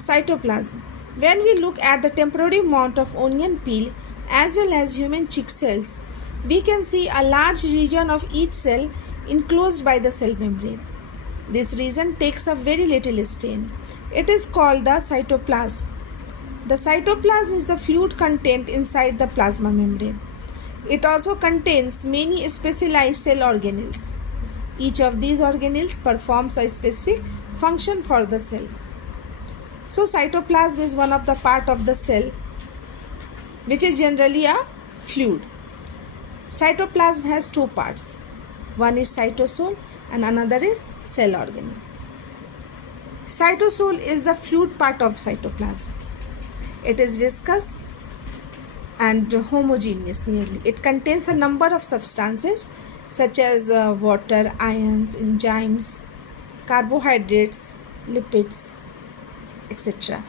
Cytoplasm. When we look at the temporary mount of onion peel as well as human cheek cells, we can see a large region of each cell enclosed by the cell membrane. This region takes up very little stain. It is called the cytoplasm. The cytoplasm is the fluid content inside the plasma membrane. It also contains many specialized cell organelles. Each of these organelles performs a specific function for the cell. So cytoplasm is one of the part of the cell which is generally a fluid. Cytoplasm has two parts. One is cytosol and another is cell organelle. Cytosol is the fluid part of cytoplasm. It is viscous and homogeneous nearly. It contains a number of substances such as water, ions, enzymes, carbohydrates, lipids, etc.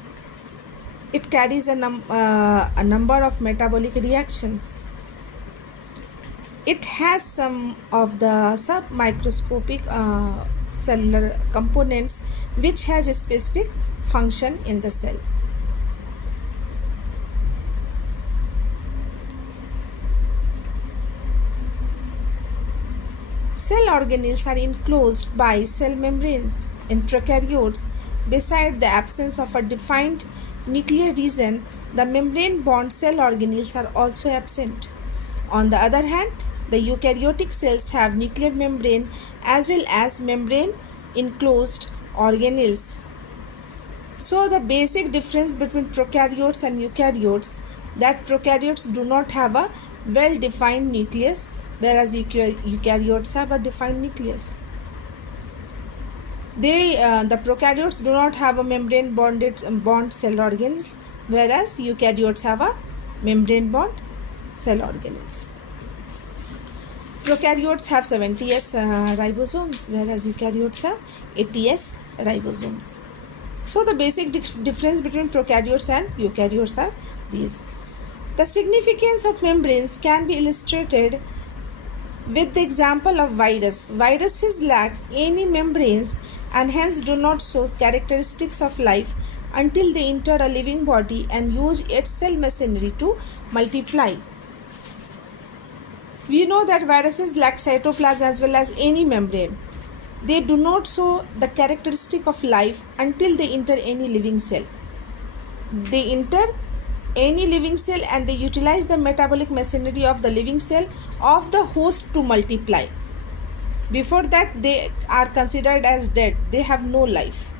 It carries a number of metabolic reactions. It has some of the submicroscopic cellular components which has a specific function in the cell. Cell organelles are enclosed by cell membranes. In prokaryotes, beside the absence of a defined nuclear region, the membrane-bound cell organelles are also absent. On the other hand, the eukaryotic cells have nuclear membrane as well as membrane-enclosed organelles. So the basic difference between prokaryotes and eukaryotes that prokaryotes do not have a well-defined nucleus, whereas eukaryotes have a defined nucleus. The prokaryotes do not have a membrane bond cell organelles, whereas eukaryotes have a membrane bond cell organelles. Prokaryotes have 70S ribosomes, whereas eukaryotes have 80S ribosomes. So the basic difference between prokaryotes and eukaryotes are these. The significance of membranes can be illustrated with the example of virus. Viruses lack any membranes and hence do not show characteristics of life until they enter a living body and use its cell machinery to multiply. We know that viruses lack cytoplasm as well as any membrane. They do not show the characteristic of life until they enter any living cell. They enter any living cell and they utilize the metabolic machinery of the living cell of the host to multiply. Before that, they are considered as dead. They have no life.